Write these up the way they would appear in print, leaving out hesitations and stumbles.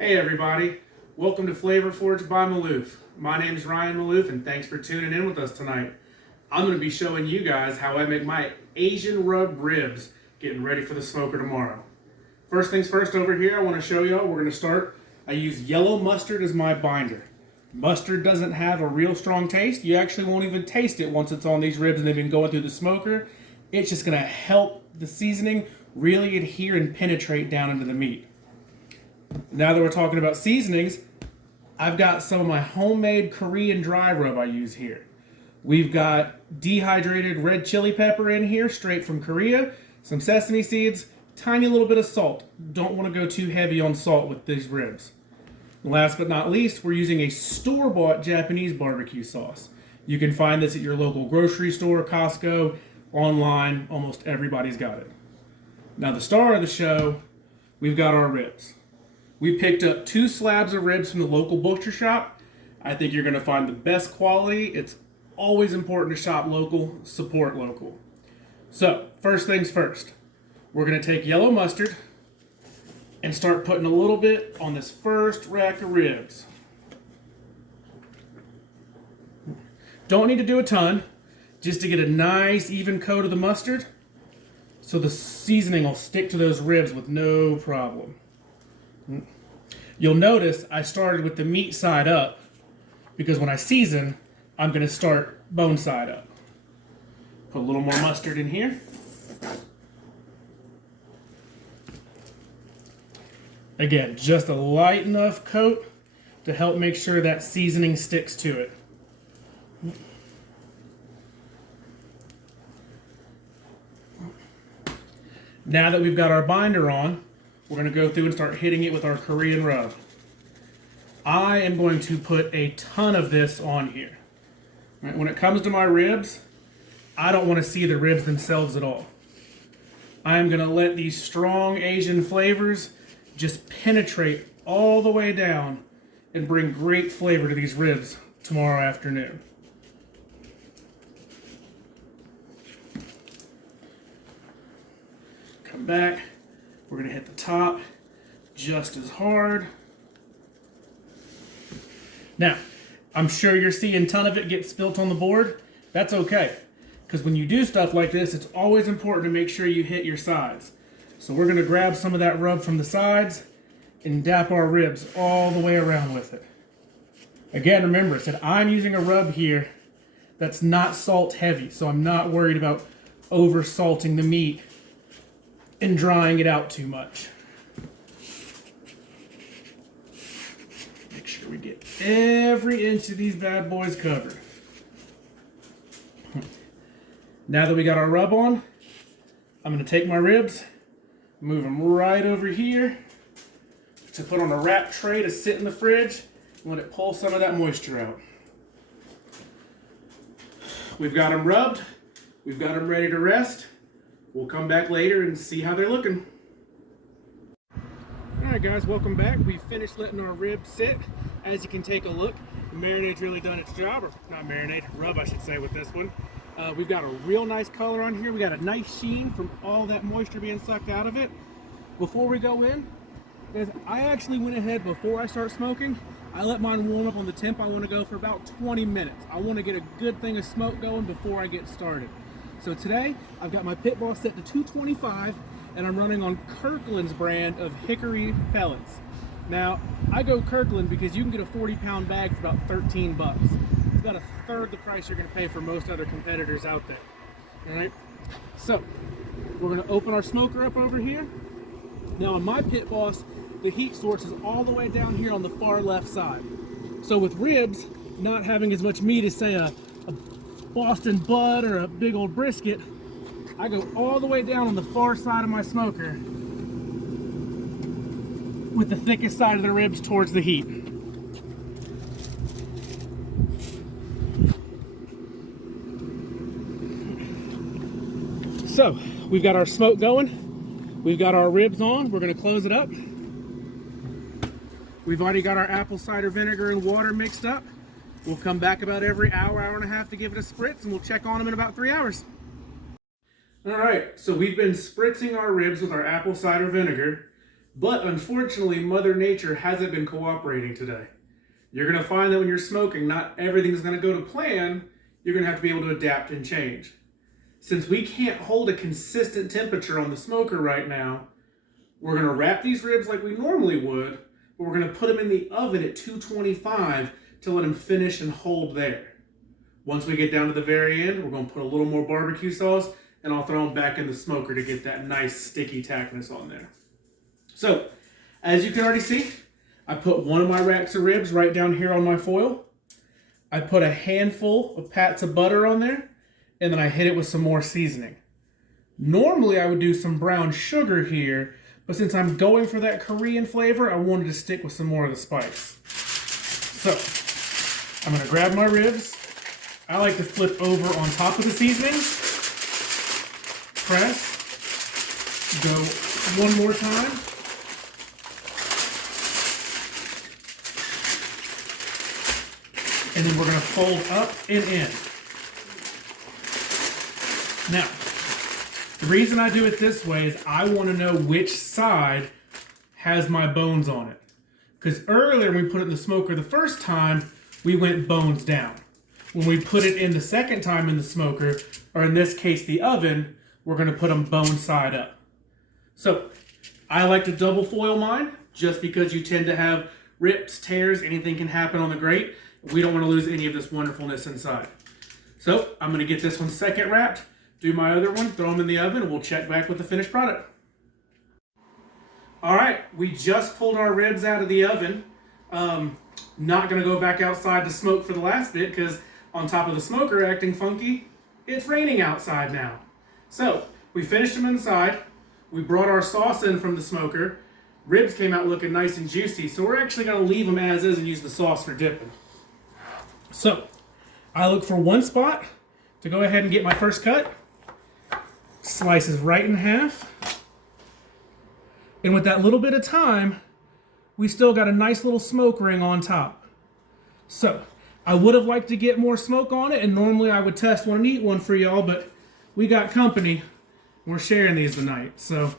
Hey everybody, welcome to Flavor Forge by Maloof. My name is Ryan Maloof and thanks for tuning in with us tonight. I'm going to be showing you guys how I make my Asian rub ribs getting ready for the smoker tomorrow. First things first, over here I want to show y'all, we're going to start. I use yellow mustard as my binder. Mustard doesn't have a real strong taste. You actually won't even taste it once it's on these ribs and they've been going through the smoker. It's just going to help the seasoning really adhere and penetrate down into the meat. Now that we're talking about seasonings, I've got some of my homemade Korean dry rub I use here. We've got dehydrated red chili pepper in here, straight from Korea, some sesame seeds, tiny little bit of salt. Don't want to go too heavy on salt with these ribs. Last but not least, we're using a store-bought Japanese barbecue sauce. You can find this at your local grocery store, Costco, online. Almost everybody's got it. Now the star of the show, we've got our ribs. We picked up 2 slabs of ribs from the local butcher shop. I think you're going to find the best quality. It's always important to shop local, support local. So, first things first. We're going to take yellow mustard and start putting a little bit on this first rack of ribs. Don't need to do a ton, just to get a nice even coat of the mustard so the seasoning will stick to those ribs with no problem. You'll notice I started with the meat side up because when I season, I'm going to start bone side up. Put a little more mustard in here. Again, just a light enough coat to help make sure that seasoning sticks to it. Now that we've got our binder on, we're going to go through and start hitting it with our Korean rub. I am going to put a ton of this on here. Right, when it comes to my ribs, I don't want to see the ribs themselves at all. I am going to let these strong Asian flavors just penetrate all the way down and bring great flavor to these ribs tomorrow afternoon. Come back. We're going to hit the top just as hard. Now, I'm sure you're seeing a ton of it get spilt on the board. That's okay, because when you do stuff like this, it's always important to make sure you hit your sides. So we're going to grab some of that rub from the sides and dap our ribs all the way around with it. Again, remember, I said I'm using a rub here that's not salt heavy, so I'm not worried about over salting the meat and drying it out too much. Make sure we get every inch of these bad boys covered. Now that we got our rub on, I'm going to take my ribs, move them right over here to put on a wrap tray to sit in the fridge and let it pull some of that moisture out. We've got them rubbed, we've got them ready to rest. We'll come back later and see how they're looking. Alright guys, welcome back. We finished letting our ribs sit. As you can take a look, the marinade's really done its job, or not marinade, rub I should say with this one. We've got a real nice color on here. We got a nice sheen from all that moisture being sucked out of it. Before we go in, I actually went ahead before I start smoking. I let mine warm up on the temp I want to go for about 20 minutes. I want to get a good thing of smoke going before I get started. So today, I've got my pit boss set to 225, and I'm running on Kirkland's brand of hickory pellets. Now, I go Kirkland because you can get a 40-pound bag for about 13 bucks. It's about a third the price you're going to pay for most other competitors out there. All right? So, we're going to open our smoker up over here. Now, on my pit boss, the heat source is all the way down here on the far left side. So with ribs not having as much meat as, say, a Boston butt or a big old brisket, I go all the way down on the far side of my smoker with the thickest side of the ribs towards the heat. So we've got our smoke going, we've got our ribs on, we're going to close it up. We've already got our apple cider vinegar and water mixed up. We'll come back about every hour, hour and a half to give it a spritz, and we'll check on them in about 3 hours. All right, so we've been spritzing our ribs with our apple cider vinegar. But unfortunately, Mother Nature hasn't been cooperating today. You're going to find that when you're smoking, not everything's going to go to plan. You're going to have to be able to adapt and change. Since we can't hold a consistent temperature on the smoker right now, we're going to wrap these ribs like we normally would, but we're going to put them in the oven at 225 to let them finish and hold there. Once we get down to the very end, we're going to put a little more barbecue sauce, and I'll throw them back in the smoker to get that nice sticky tackness on there. So, as you can already see, I put one of my racks of ribs right down here on my foil. I put a handful of pats of butter on there, and then I hit it with some more seasoning. Normally I would do some brown sugar here, but since I'm going for that Korean flavor, I wanted to stick with some more of the spice. So, I'm going to grab my ribs. I like to flip over on top of the seasonings. Press. Go one more time. And then we're going to fold up and in. Now, the reason I do it this way is I want to know which side has my bones on it. Because earlier when we put it in the smoker the first time, we went bones down. When we put it in the second time in the smoker, or in this case the oven, we're going to put them bone side up. So, I like to double foil mine, just because you tend to have rips, tears, anything can happen on the grate. We don't want to lose any of this wonderfulness inside. So, I'm going to get this one second wrapped, do my other one, throw them in the oven, and we'll check back with the finished product. Alright, we just pulled our ribs out of the oven. Not going to go back outside to smoke for the last bit, because on top of the smoker acting funky, it's raining outside now. So, we finished them inside. We brought our sauce in from the smoker. Ribs came out looking nice and juicy, so we're actually going to leave them as is and use the sauce for dipping. So, I look for one spot to go ahead and get my first cut. Slices right in half. And with that little bit of time, we still got a nice little smoke ring on top. So, I would have liked to get more smoke on it, and normally I would test one and eat one for y'all, but we got company. We're sharing these tonight. So,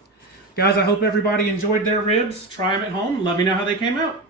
guys, I hope everybody enjoyed their ribs. Try them at home. Let me know how they came out.